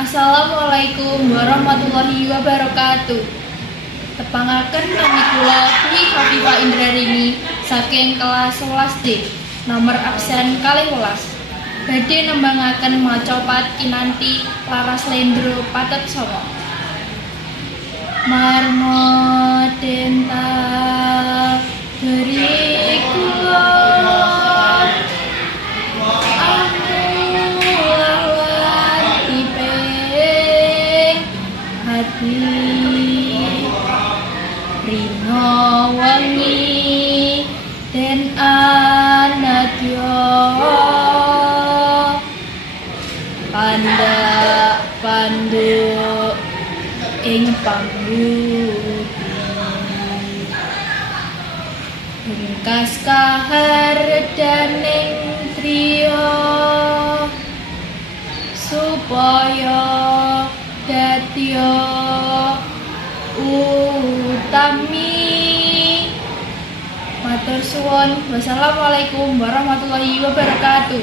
Assalamualaikum warahmatullahi wabarakatuh. Tepangaken nami kula Dwi Khafifah Indrarini saking kelas 11D, nomor absen 12. Badhe nembangaken maca pat kinanti laras lendro patet sanga. Marmodenta dari kula Rino wangi dan anadyo panduk ing panggudi bengkas kahardaning triya supaya datya utami. Matur suwun. Wassalamualaikum warahmatullahi wabarakatuh.